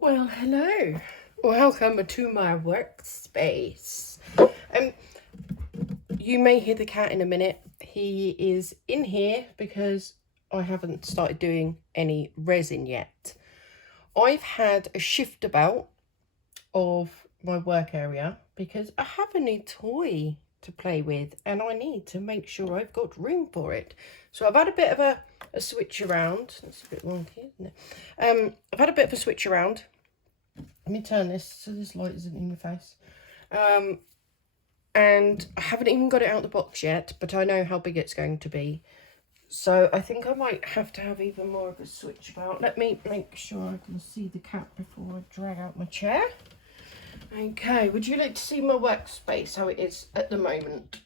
Well, hello. Welcome to my workspace. You may hear the cat in a minute. He is in here because I haven't started doing any resin yet. I've had a shift about of my work area because I have a new toy to play with and I need to make sure I've got room for it. So I've had a bit of a switch around. That's a bit wonky, isn't it? I've had a bit of a switch around. Let me turn this so this light isn't in your face. And I haven't even got it out of the box yet, but I know how big it's going to be. So I think I might have to have even more of a switch about. Let me make sure I can see the cat before I drag out my chair. Okay, would you like to see my workspace, how it is at the moment?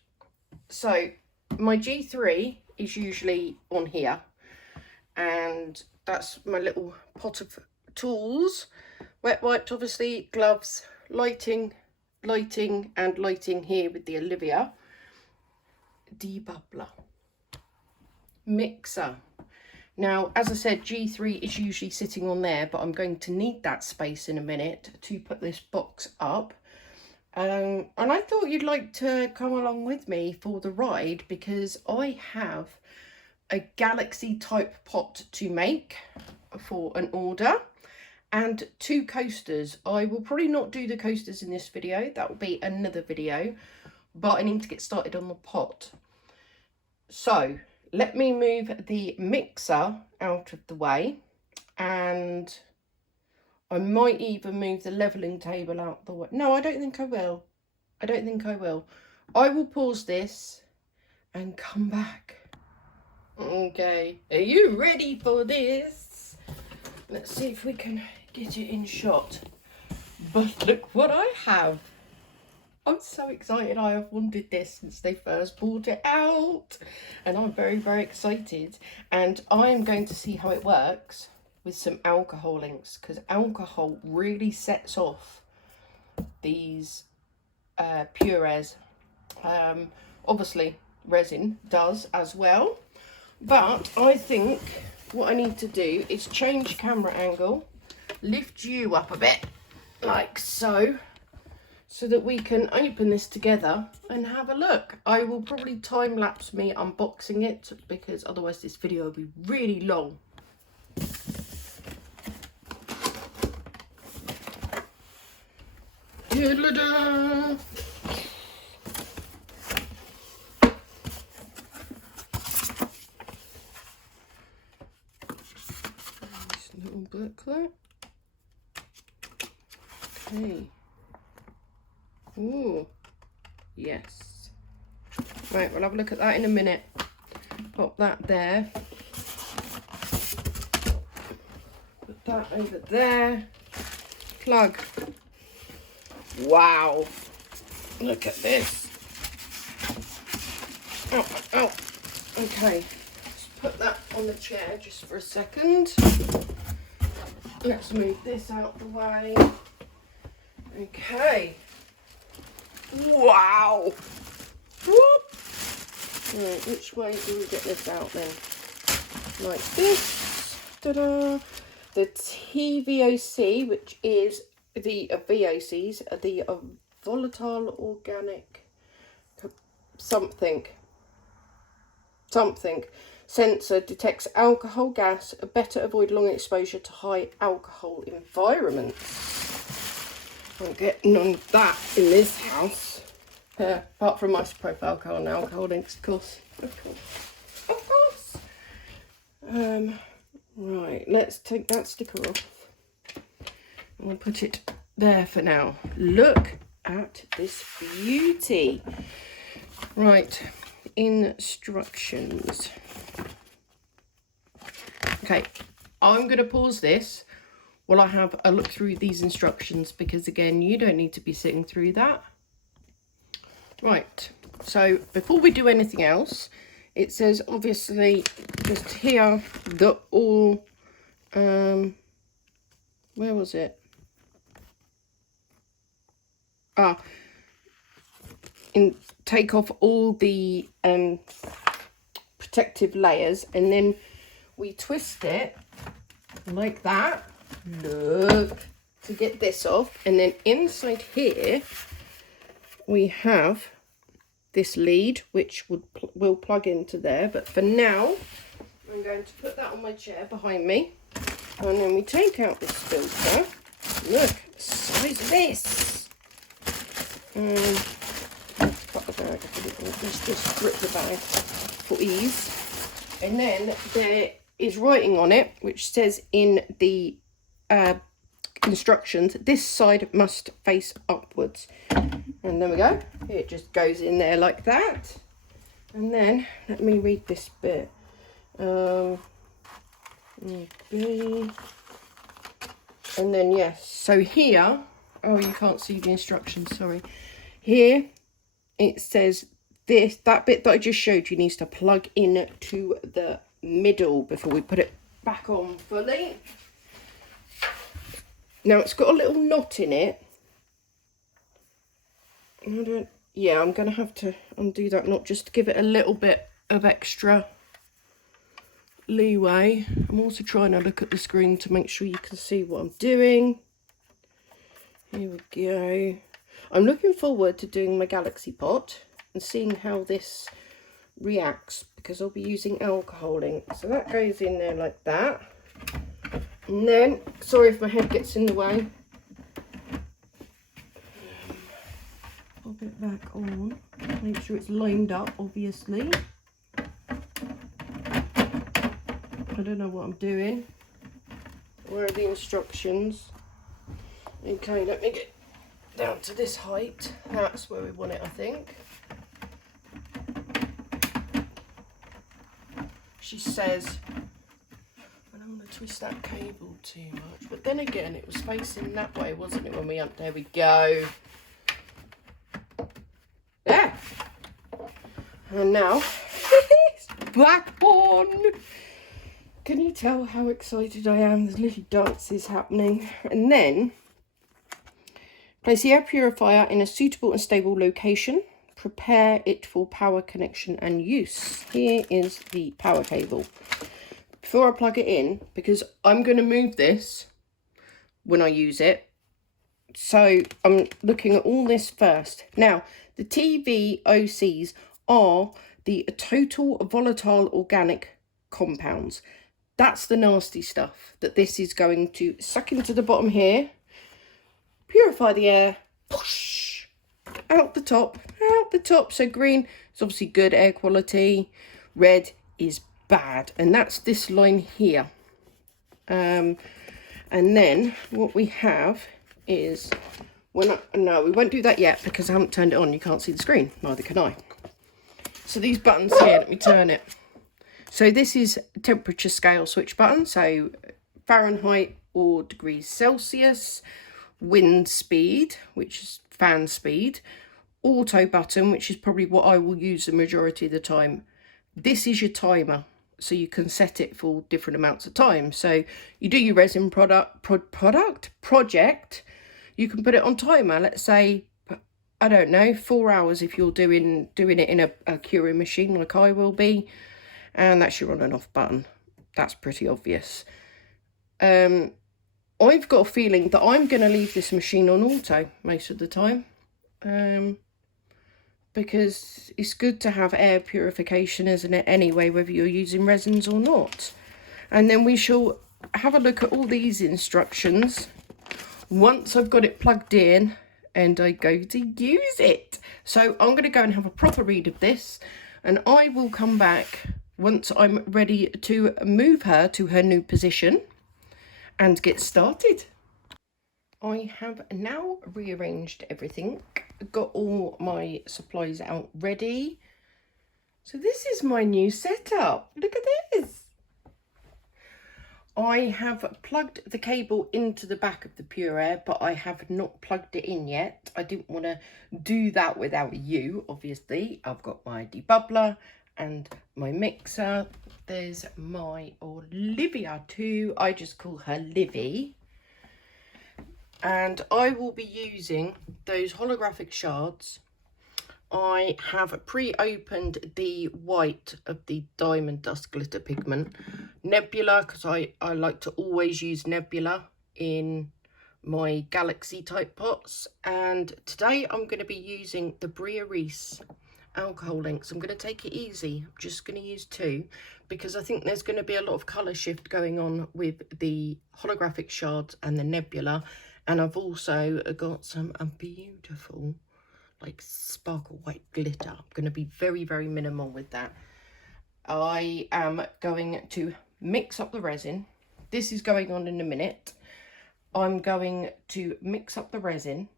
So my G3 is usually on here, and that's my little pot of tools. Wet wiped, obviously, gloves, lighting and lighting here with the Olivia. Debubbler. Mixer. Now, as I said, G3 is usually sitting on there, but I'm going to need that space in a minute to put this box up. And I thought you'd like to come along with me for the ride because I have a Galaxy type pot to make for an order and 2 coasters. I will probably not do the coasters in this video. That will be another video, but I need to get started on the pot. So let me move the mixer out of the way, and I might even move the levelling table out the way. No, I don't think I will. I don't think I will. I will pause this and come back. Okay, are you ready for this? Let's see if we can get it in shot. But look what I have. I'm so excited. I have wanted this since they first brought it out. And I'm very, very excited. And I am going to see how it works with some alcohol inks, because alcohol really sets off these Pureairs. Obviously, resin does as well. But I think what I need to do is change camera angle, lift you up a bit, like so that we can open this together and have a look. I will probably time lapse me unboxing it because otherwise this video will be really long. Da-da-da. Nice little booklet. Okay. Ooh, yes. Right, we'll have a look at that in a minute. Pop that there. Put that over there. Plug. Wow. Look at this. Oh, oh. Okay. Let's put that on the chair just for a second. Let's move this out the way. Okay. Wow. Whoop. Right, which way do we get this out then? Like this. Ta-da. The TVOC, which is the VOCs, the volatile organic something sensor detects alcohol gas. Better avoid long exposure to high alcohol environments. I'm getting on that in this house. Apart from isopropyl alcohol and alcohol inks, of course. Of course. Right, let's take that sticker off. I'm going to put it there for now. Look at this beauty. Right, instructions. Okay, I'm going to pause this while I have a look through these instructions because, again, you don't need to be sitting through that. Right, so before we do anything else, it says, obviously, just here that all, where was it? Take off all the protective layers, and then we twist it like that. Look, to get this off. And then inside here, we have this lead, which will plug into there. But for now, I'm going to put that on my chair behind me. And then we take out this filter. Look at the size of this. Cut the bag. Just rip the bag for ease. And then there is writing on it, which says in the instructions, this side must face upwards. And there we go. It just goes in there like that. And then let me read this bit. And then yes, so here, oh, you can't see the instructions, sorry. Here it says that bit that I just showed you needs to plug in to the middle before we put it back on fully. Now it's got a little knot in it. Yeah, I'm gonna have to undo that knot just to give it a little bit of extra leeway. I'm also trying to look at the screen to make sure you can see what I'm doing. Here we go. I'm looking forward to doing my Galaxy pot and seeing how this reacts, because I'll be using alcohol ink. So that goes in there like that. And then, sorry if my head gets in the way, pop it back on. Make sure it's lined up, obviously. I don't know what I'm doing. Where are the instructions? Okay, let me get down to this height. That's where we want it, I think. She says, I don't want to twist that cable too much. But then again, it was facing that way, wasn't it, when we there we go. There. And now, black one. Can you tell how excited I am? There's little dances happening. And then, place the air purifier in a suitable and stable location. Prepare it for power connection and use. Here is the power cable. Before I plug it in, because I'm going to move this when I use it, so I'm looking at all this first. Now, the TVOCs are the total volatile organic compounds. That's the nasty stuff that this is going to suck into the bottom here, purify the air, push, out the top. So green is obviously good air quality, red is bad, and that's this line here. And then what we have is, no, we won't do that yet because I haven't turned it on. You can't see the screen, neither can I. So these buttons here, let me turn it. So this is temperature scale switch button. So Fahrenheit or degrees Celsius, wind speed, which is fan speed, auto button, which is probably what I will use the majority of the time. This is your timer, so you can set it for different amounts of time. So you do your resin project, you can put it on timer. Let's say, I don't know, 4 hours if you're doing it in a curing machine like I will be. And that's your on and off button. That's pretty obvious. I've got a feeling that I'm going to leave this machine on auto most of the time. Because it's good to have air purification, isn't it, anyway, whether you're using resins or not. And then we shall have a look at all these instructions once I've got it plugged in and I go to use it. So I'm going to go and have a proper read of this, and I will come back once I'm ready to move her to her new position and get started. I have now rearranged everything, got all my supplies out ready. So this is my new setup. Look at this. I have plugged the cable into the back of the Pureair, but I have not plugged it in yet. I didn't want to do that without you, obviously. I've got my debubbler and my mixer. There's my Olivia too. I just call her Livy. And I will be using those holographic shards. I have pre-opened the white of the Diamond Dust Glitter Pigment Nebula, because I like to always use Nebula in my Galaxy type pots, and today I'm going to be using the Pureair alcohol inks. I'm going to take it easy. I'm just going to use 2 because I think there's going to be a lot of colour shift going on with the holographic shards and the nebula, and I've also got some beautiful like sparkle white glitter. I'm going to be very minimal with that. I am going to mix up the resin. This is going on in a minute. I'm going to mix up the resin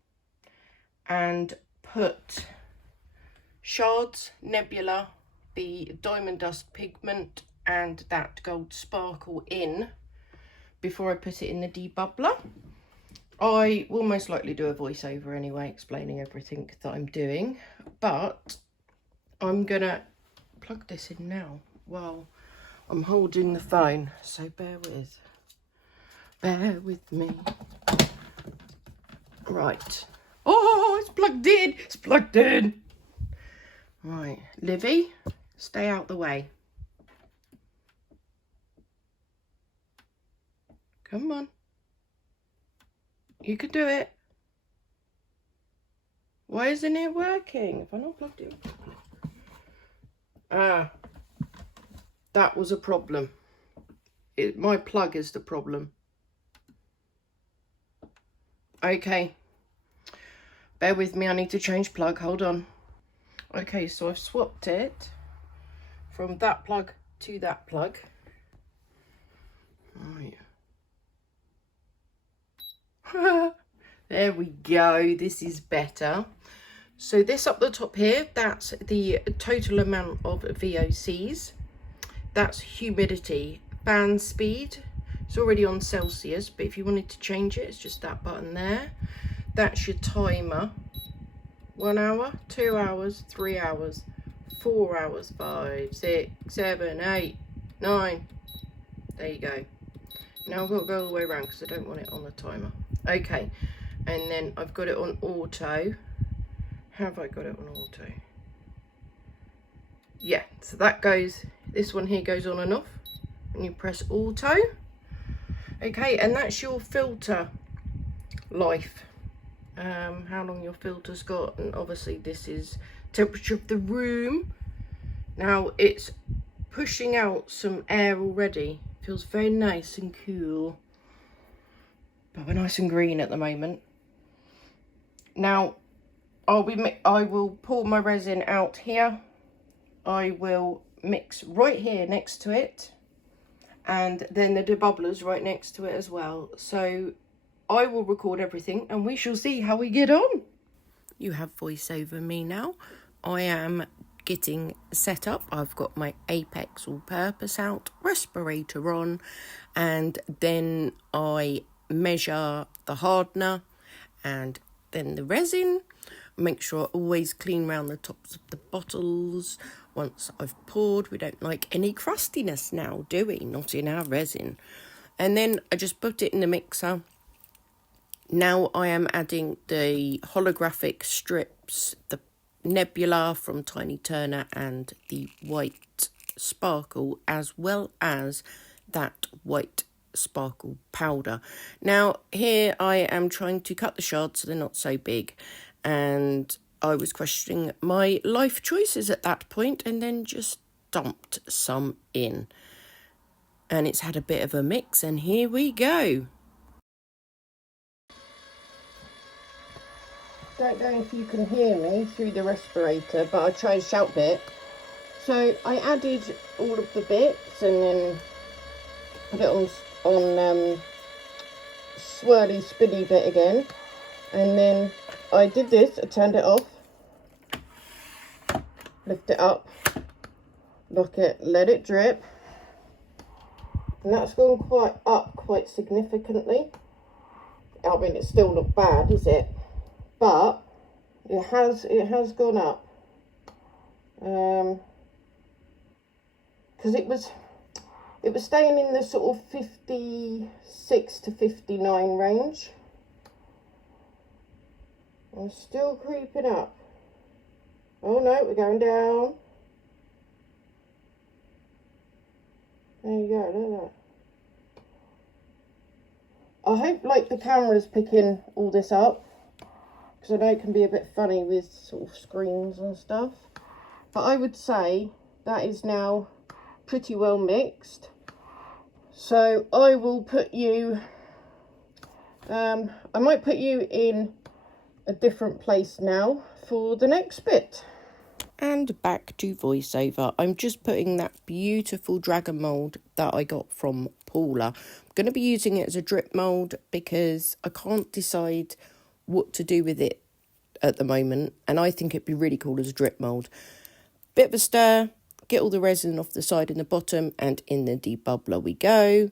and put shards, nebula, the diamond dust pigment and that gold sparkle in before I put it in the debubbler. I will most likely do a voiceover anyway explaining everything that I'm doing, but I'm gonna plug this in now while I'm holding the phone, so bear with me. Right. Oh, it's plugged in. It's plugged in. Right, Livy, stay out the way. Come on. You could do it. Why isn't it working? Have I not plugged it in? Ah, that was a problem. My plug is the problem. Okay. Bear with me, I need to change plug. Hold on. Okay, so I've swapped it from that plug to that plug. Right. There we go. This is better. So this up the top here, that's the total amount of VOCs. That's humidity. Fan speed. It's already on Celsius, but if you wanted to change it, it's just that button there. That's your timer. 1 hour, 2 hours, 3 hours, 4 hours, 5, 6, 7, 8, 9. There you go. Now I've got to go all the way around because I don't want it on the timer. Okay, and then I've got it on auto. Have I got it on auto? Yeah, so that goes, this one here goes on and off, and you press auto. Okay, and that's your filter life. How long your filter's got, and obviously this is temperature of the room. Now it's pushing out some air already. Feels very nice and cool, but we're nice and green at the moment. Now I will pour my resin out here. I will mix right here next to it, and then the debubbler's right next to it as well. So I will record everything and we shall see how we get on. You have voice over me now. I am getting set up. I've got my Apex All Purpose out, respirator on, and then I measure the hardener and then the resin. Make sure I always clean around the tops of the bottles once I've poured. We don't like any crustiness now, do we? Not in our resin. And then I just put it in the mixer. Now I am adding the holographic strips, the nebula from Tiny Turner and the white sparkle, as well as that white sparkle powder. Now here I am trying to cut the shards so they're not so big, and I was questioning my life choices at that point and then just dumped some in. And it's had a bit of a mix, and here we go. Don't know if you can hear me through the respirator, but I'll try and shout a bit. So I added all of the bits and then put it on swirly spinny bit again, and then I did this. I turned it off, lift it up, lock it, let it drip, and that's gone quite significantly. I mean, it's still not bad, is it? But it has gone up, because it was staying in the sort of 56 to 59 range. I'm still creeping up. Oh no, we're going down. There you go, look at that. I hope like the camera's picking all this up, because I know it can be a bit funny with sort of screens and stuff. But I would say that is now pretty well mixed. So I will put you, I might put you in a different place now for the next bit. And back to voiceover. I'm just putting that beautiful dragon mould that I got from Paula. I'm going to be using it as a drip mould because I can't decide what to do with it at the moment. And I think it'd be really cool as a drip mould. Bit of a stir, get all the resin off the side and the bottom, and in the debubbler we go.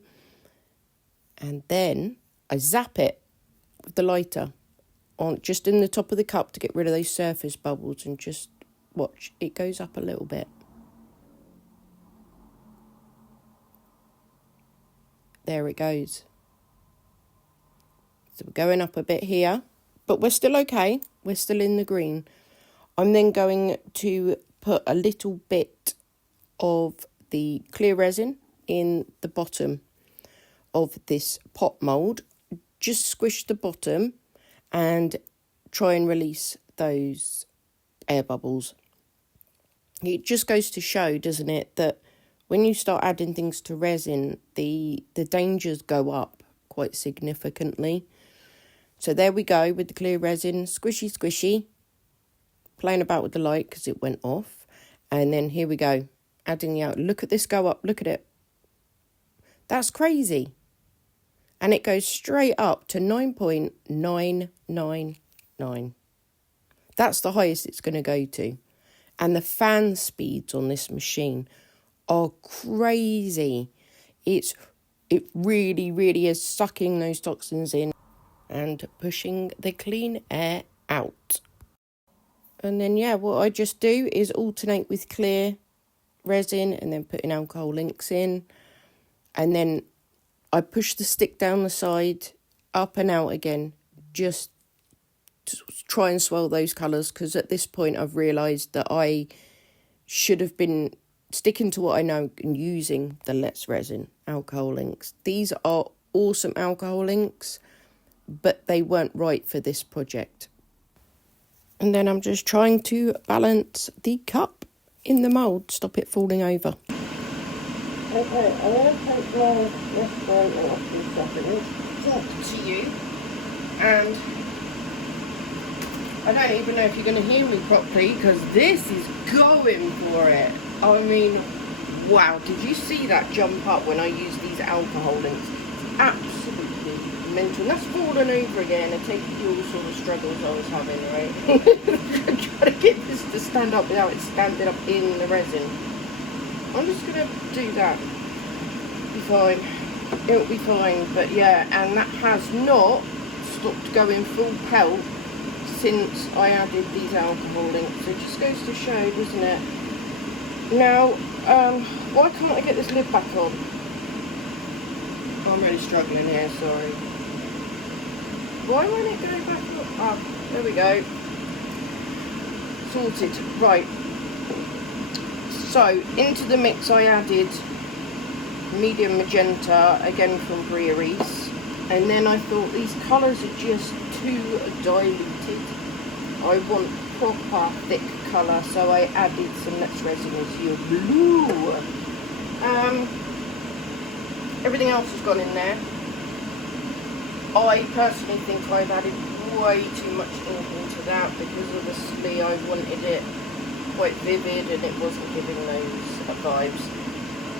And then I zap it with the lighter on just in the top of the cup to get rid of those surface bubbles, and just watch, it goes up a little bit. There it goes. So we're going up a bit here, but we're still okay. We're still in the green. I'm then going to put a little bit of the clear resin in the bottom of this pot mould. Just squish the bottom and try and release those air bubbles. It just goes to show, doesn't it, that when you start adding things to resin, the dangers go up quite significantly. So there we go with the clear resin, squishy, squishy, playing about with the light because it went off. And then here we go, adding the out. Look at this go up, look at it. That's crazy. And it goes straight up to 9.999. That's the highest it's going to go to. And the fan speeds on this machine are crazy. It really, really is sucking those toxins in and pushing the clean air out. And then, yeah, what I just do is alternate with clear resin and then putting alcohol inks in. And then I push the stick down the side, up and out again, just to try and swell those colours, because at this point I've realised that I should have been sticking to what I know and using the Let's Resin alcohol inks. These are awesome alcohol inks, but they weren't right for this project. And then I'm just trying to balance the cup in the mould, stop it falling over. Okay, I'm going to take my respirator off in a second, talk to you, and I don't even know if you're going to hear me properly because this is going for it. I mean, wow, did you see that jump up when I used these alcohol inks? Absolutely mental. And that's fallen over again. I take you all sort of struggles I was having, right? I'm trying to get this to stand up without it standing up in the resin. I'm just going to do that. Be fine. It'll be fine. But yeah, and that has not stopped going full pelt since I added these alcohol inks. It just goes to show, doesn't it? Now, why can't I get this lid back on? I'm really struggling here, sorry. Why won't it go back up? Ah, there we go. Sorted. Right. So, into the mix I added medium magenta, again from Pureair. And then I thought these colours are just too diluted. I want proper thick colour, so I added some Let's Resin Azure Blue. Everything else has gone in there. I personally think I've added way too much ink into that because obviously I wanted it quite vivid and it wasn't giving those vibes.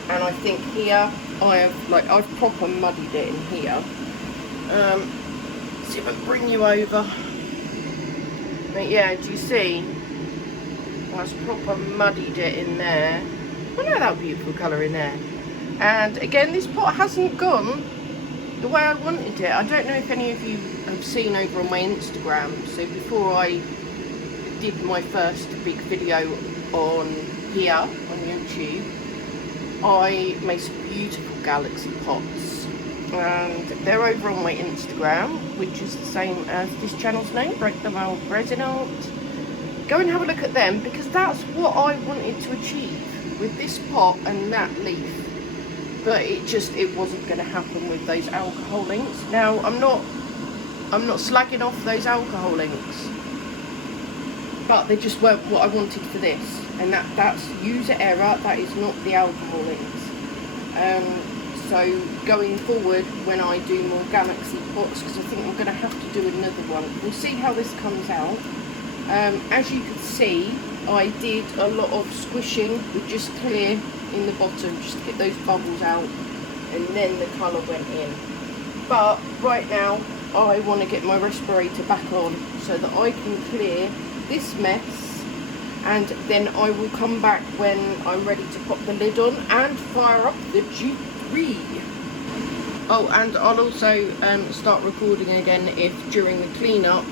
And I think here I've proper muddied it in here. See if I can bring you over. But yeah, do you see? I've proper muddied it in there. Look at that beautiful colour in there. And again, this pot hasn't gone the way I wanted it. I don't know if any of you have seen over on my Instagram. So before I did my first big video on here on YouTube, I made some beautiful Galaxy pots. And they're over on my Instagram, which is the same as this channel's name, Break the Mold Resin Art. Go and have a look at them, because that's what I wanted to achieve with this pot and that leaf. but it wasn't going to happen with those alcohol links. Now I'm not slagging off those alcohol links, but they just weren't what I wanted for this, and that's user error. That is not the alcohol links. So going forward, when I do more Galaxy pots, because I think I'm going to have to do another one, we'll see how this comes out. As you can see, I did a lot of squishing with just clear in the bottom, just to get those bubbles out, and then the colour went in. But right now, I want to get my respirator back on so that I can clear this mess, and then I will come back when I'm ready to pop the lid on and fire up the G3. Oh, and I'll also start recording again if during the cleanup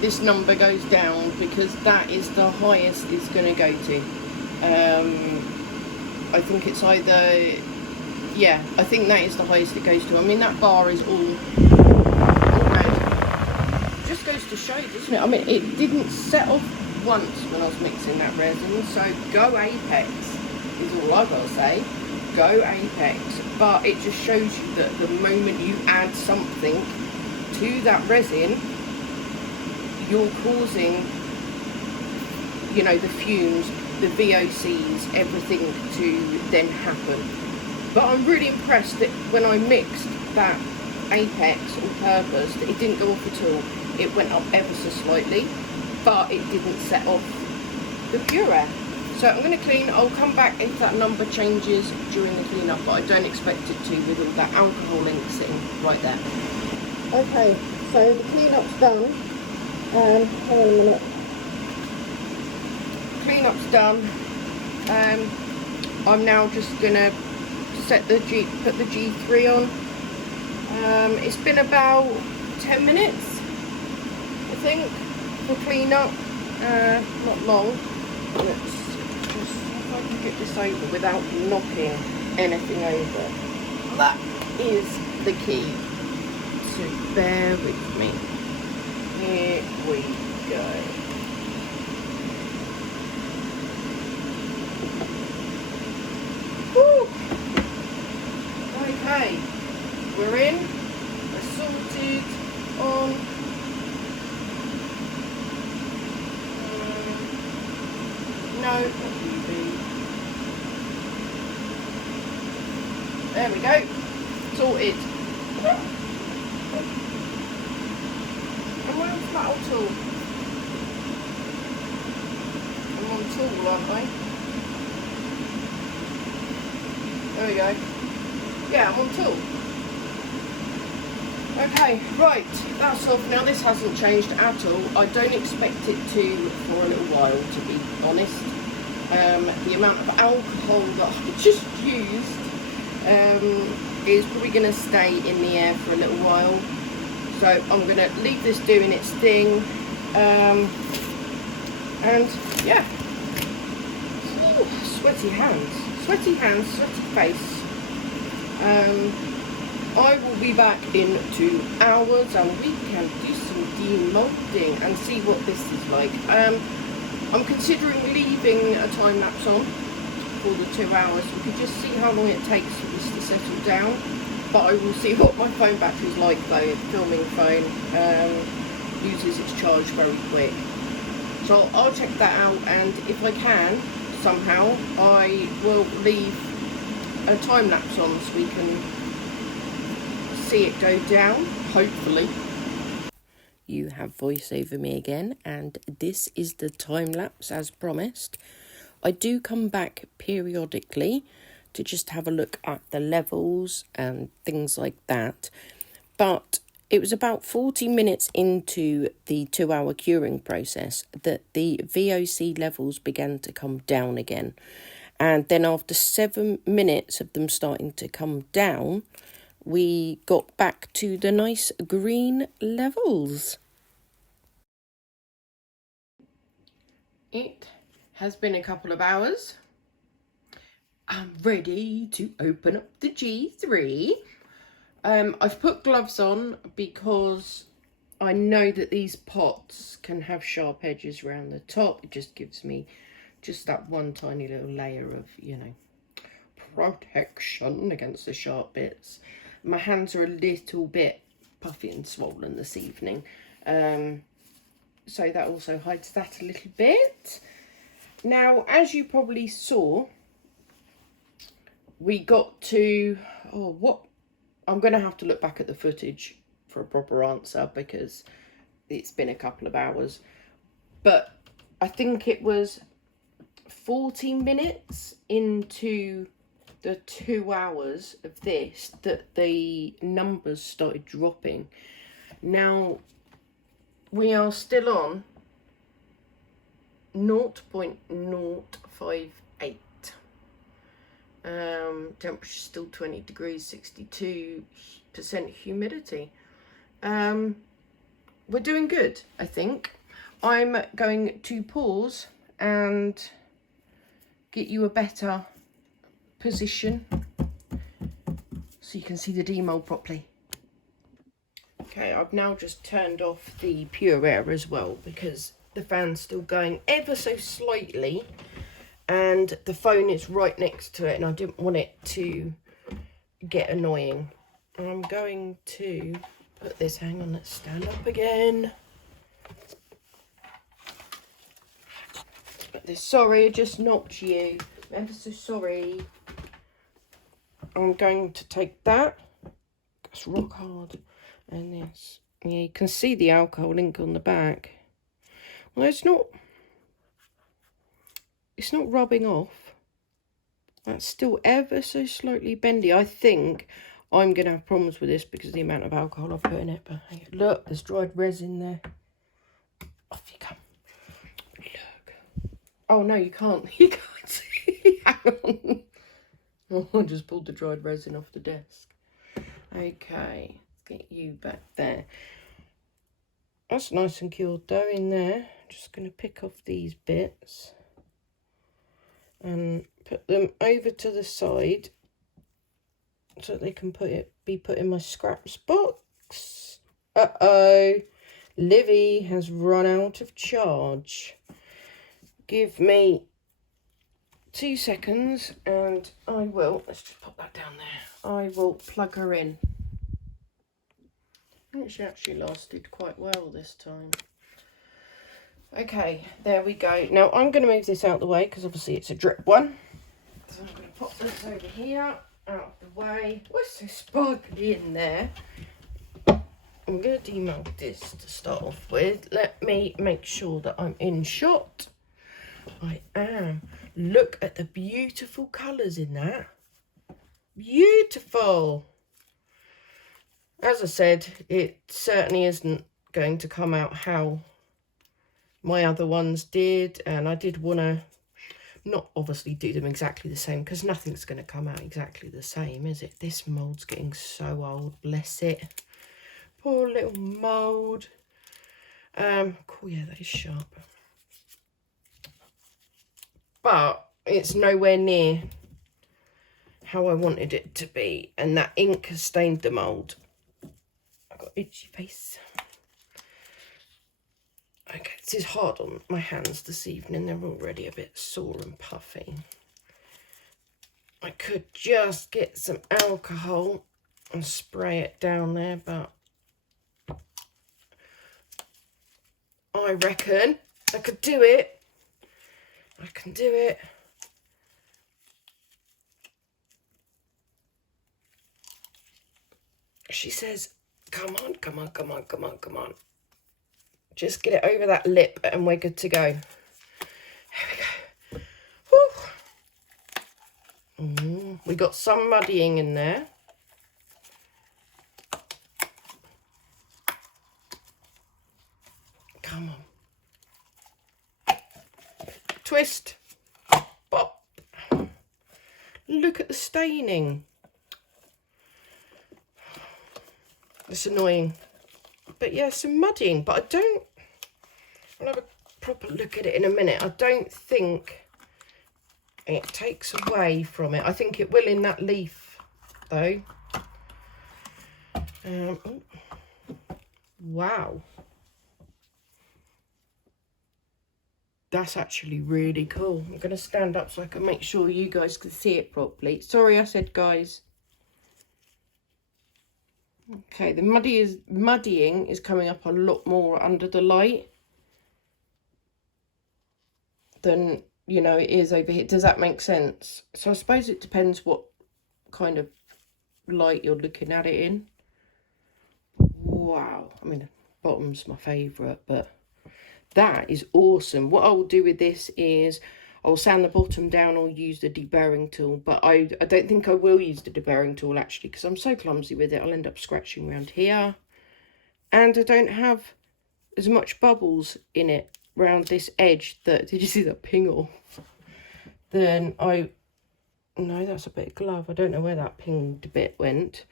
this number goes down, because that is the highest it's going to go to. I think it's either, yeah, I think that is the highest it goes to. I mean, that bar is all red. Just goes to show, doesn't it? I mean, it didn't set off once when I was mixing that resin, so go Apex is all I've got to say. Go Apex. But it just shows you that the moment you add something to that resin, you're causing, you know, the fumes, the VOCs, everything to then happen. But I'm really impressed that when I mixed that Apex on purpose, that it didn't go off at all. It went up ever so slightly, but it didn't set off the Pureair. So I'm going to clean. I'll come back if that number changes during the cleanup, but I don't expect it to with all that alcohol ink sitting right there. Okay, so the cleanup's done. Hang on a minute. Cleanup's done. I'm now just going to put the G3 on. It's been about 10 minutes, I think, for cleanup. Not long. Let's just see if I can get this over without knocking anything over. That is the key. So bear with me. Here we go. Woo! Okay, we're in. We're sorted on. No, not UV. There we go. Sorted. Am I on flat or tool? I'm on tool, aren't I? There we go. Yeah, I'm on tool. Okay, right, that's off. Now this hasn't changed at all. I don't expect it to for a little while, to be honest. The amount of alcohol that I just used is probably going to stay in the air for a little while. So I'm going to leave this doing its thing. And yeah. Ooh, sweaty hands, sweaty face. I will be back in 2 hours and we can do some demolding and see what this is like. I'm considering leaving a time lapse on for the 2 hours. We can just see how long it takes for this to settle down. But I will see what my phone battery's like though. Filming phone uses its charge very quick. So I'll check that out, and if I can, somehow, I will leave a time lapse on so we can see it go down, hopefully. You have voice over me again, and this is the time lapse as promised. I do come back periodically to just have a look at the levels and things like that, but it was about 40 minutes into the 2-hour curing process that the VOC levels began to come down again, and then after 7 minutes of them starting to come down, we got back to the nice green levels. It has been a couple of hours. I'm ready to open up the G3. I've put gloves on because I know that these pots can have sharp edges around the top. It just gives me just that one tiny little layer of, you know, protection against the sharp bits. My hands are a little bit puffy and swollen this evening, so that also hides that a little bit. Now, as you probably saw, we got to, I'm going to have to look back at the footage for a proper answer because it's been a couple of hours, but I think it was 40 minutes into the 2 hours of this that the numbers started dropping. Now we are still on 0.058. Temperature still 20 degrees, 62% humidity. We're doing good, I think. I'm going to pause and get you a better position so you can see the demold properly. Okay, I've now just turned off the Pureair as well because the fan's still going ever so slightly and the phone is right next to it and I didn't want it to get annoying. I'm going to put this, hang on, let's stand up again. Put this, sorry, I just knocked you. I'm ever so sorry. I'm going to take that. That's rock hard. And this. Yeah, you can see the alcohol ink on the back. Well, it's not rubbing off. That's still ever so slightly bendy. I think I'm going to have problems with this because of the amount of alcohol I put in it. But hey, look, there's dried resin there. Off you come. Look. Oh, no, you can't. You can't see. Hang on. Oh, I just pulled the dried resin off the desk. Okay, let's get you back there. That's nice and cured though in there. Just going to pick off these bits and put them over to the side so they can be put in my scraps box. Uh-oh, Livy has run out of charge. Give me 2 seconds and I will, let's just pop that down there. I will plug her in. She actually lasted quite well this time. Okay, there we go. Now I'm going to move this out of the way because obviously it's a drip one. So I'm going to pop this over here, out of the way. What's so sparkly in there? I'm going to demold this to start off with. Let me make sure that I'm in shot. I am. Look at the beautiful colours in that. Beautiful. As I said, it certainly isn't going to come out how my other ones did. And I did want to not obviously do them exactly the same because nothing's going to come out exactly the same, is it? This mould's getting so old, bless it. Poor little mould. Cool, yeah, that is sharp. But it's nowhere near how I wanted it to be. And that ink has stained the mould. I've got itchy face. Okay, this is hard on my hands this evening. They're already a bit sore and puffy. I could just get some alcohol and spray it down there, but I reckon I could do it. I can do it. She says, come on, come on, come on, come on, come on. Just get it over that lip and we're good to go. There we go. We got some muddying in there. Come on. Twist. Pop. Look at the staining. It's annoying. But yeah, some muddying. But I'll have a proper look at it in a minute. I don't think it takes away from it. I think it will in that leaf, though. Wow. That's actually really cool. I'm going to stand up so I can make sure you guys can see it properly. Sorry I said guys. Okay, the muddying is coming up a lot more under the light than, you know, it is over here. Does that make sense? So I suppose it depends what kind of light you're looking at it in. Wow. I mean, bottom's my favourite, but that is awesome. What I'll do with this is I'll sand the bottom down or use the deburring tool, but I don't think I will use the deburring tool actually, because I'm so clumsy with it. I'll end up scratching around here, and I don't have as much bubbles in it around this edge. That, did you see that ping off? Then no, that's a bit of glove. I don't know where that pinged bit went.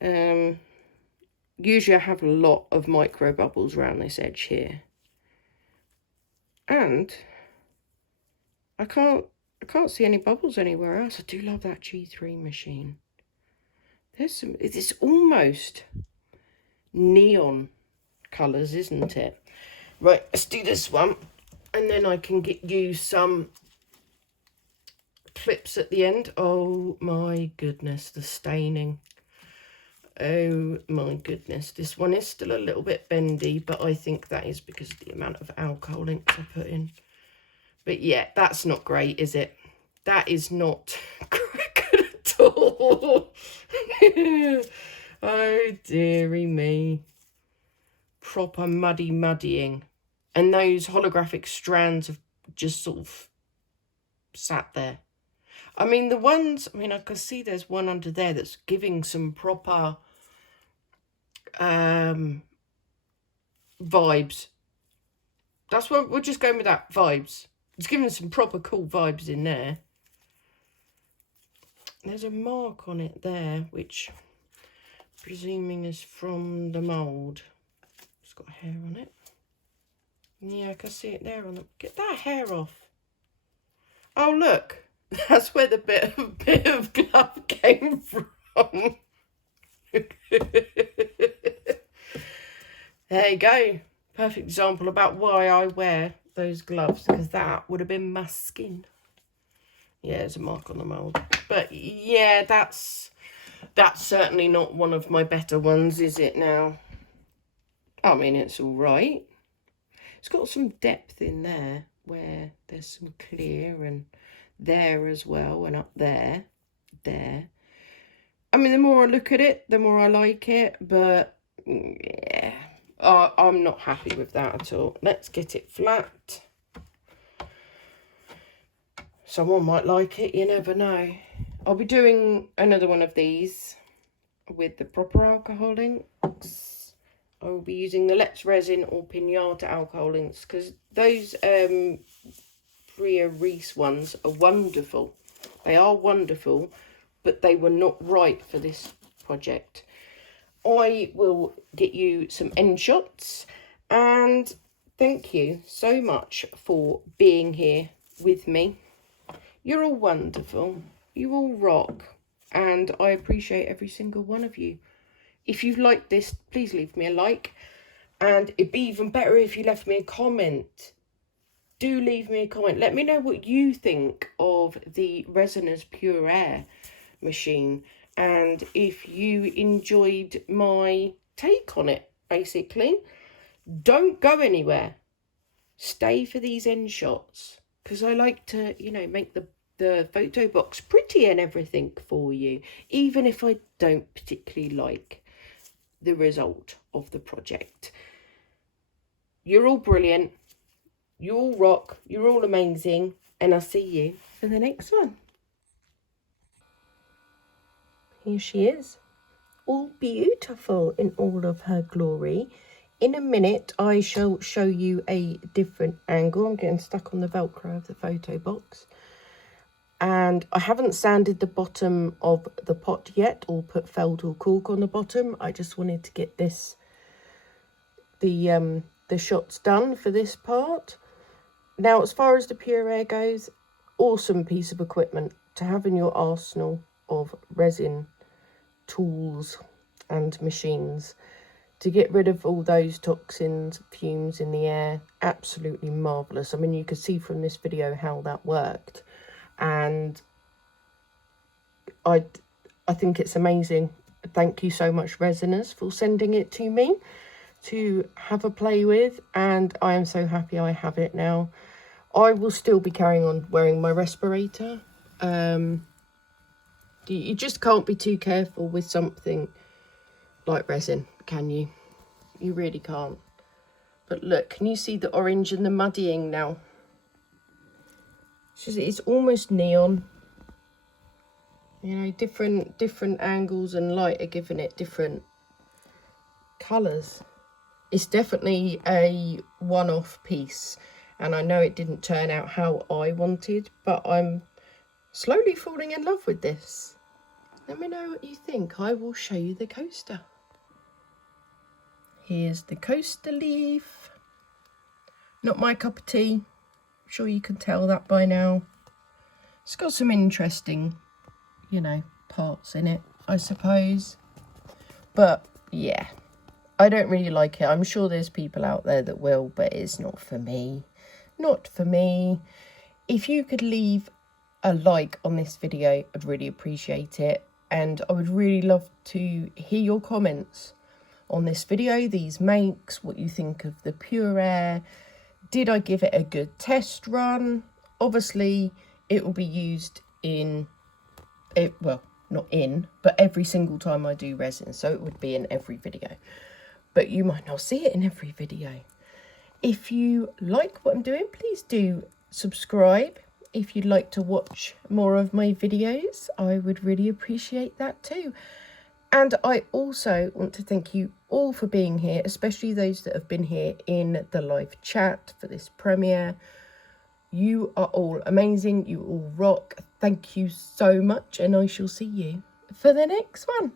Usually I have a lot of micro bubbles around this edge here, and I can't see any bubbles anywhere else. I do love that G3 machine. There's some, it's almost neon colours, isn't it? Right, let's do this one, and then I can use some clips at the end. Oh my goodness, the staining. Oh my goodness, this one is still a little bit bendy, but I think that is because of the amount of alcohol inks I put in. But yeah, that's not great, is it? That is not good at all. Oh, dearie me. Proper muddying. And those holographic strands have just sort of sat there. I mean, the ones, I mean, I can see there's one under there that's giving some proper vibes. That's what we're just going with, that vibes. It's giving some proper cool vibes in there. There's a mark on it there, which I'm presuming is from the mould. It's got hair on it. Yeah, I can see it there on the... Get that hair off. Oh, look. That's where the bit of glove came from. There you go. Perfect example about why I wear those gloves, because that would have been my skin. Yeah, there's a mark on the mould. But yeah, that's certainly not one of my better ones, is it now? I mean, it's all right. It's got some depth in there where there's some clear, and there as well, and up there. I mean, the more I look at it, the more I like it, but yeah, I'm not happy with that at all. Let's get it flat. Someone might like it, you never know. I'll be doing another one of these with the proper alcohol inks. I will be using the Let's Resin or Pinata alcohol inks, because those Pureair ones are wonderful. They are wonderful, but they were not right for this project. I will get you some end shots, and thank you so much for being here with me. You're all wonderful. You all rock, and I appreciate every single one of you. If you've liked this, please leave me a like, and it'd be even better if you left me a comment. Do leave me a comment. Let me know what you think of the Resiners Pureair machine, and if you enjoyed my take on it, basically. Don't go anywhere. Stay for these end shots, because I like to, you know, make the photo box pretty and everything for you, even if I don't particularly like the result of the project. You're all brilliant. You all rock. You're all amazing. And I'll see you for the next one. Here she is, all beautiful in all of her glory. In a minute, I shall show you a different angle. I'm getting stuck on the Velcro of the photo box. And I haven't sanded the bottom of the pot yet, or put felt or cork on the bottom. I just wanted to get this, the shots done for this part. Now, as far as the Pureair goes, awesome piece of equipment to have in your arsenal of resin tools and machines. to get rid of all those toxins, fumes in the air. Absolutely marvellous. I mean, you could see from this video how that worked. And I think it's amazing. Thank you so much, Resiners, for sending it to me to have a play with. And I am so happy I have it now. I will still be carrying on wearing my respirator. You just can't be too careful with something like resin, can you? You really can't. But look, can you see the orange and the muddying now? It's almost neon. You know, different angles and light are giving it different colours. It's definitely a one-off piece. And I know it didn't turn out how I wanted, but I'm slowly falling in love with this. Let me know what you think. I will show you the coaster. Here's the coaster leaf. Not my cup of tea. I'm sure you can tell that by now. It's got some interesting, you know, parts in it, I suppose. But yeah, I don't really like it. I'm sure there's people out there that will, but it's not for me. Not for me. If you could leave a like on this video, I'd really appreciate it. And I would really love to hear your comments on this video, these makes, what you think of the Pureair. Did I give it a good test run? Obviously, it will be used in, well, not in, but every single time I do resin. So it would be in every video. But you might not see it in every video. If you like what I'm doing, please do subscribe. If you'd like to watch more of my videos, I would really appreciate that too. And I also want to thank you all for being here, especially those that have been here in the live chat for this premiere. You are all amazing. You all rock. Thank you so much. And I shall see you for the next one.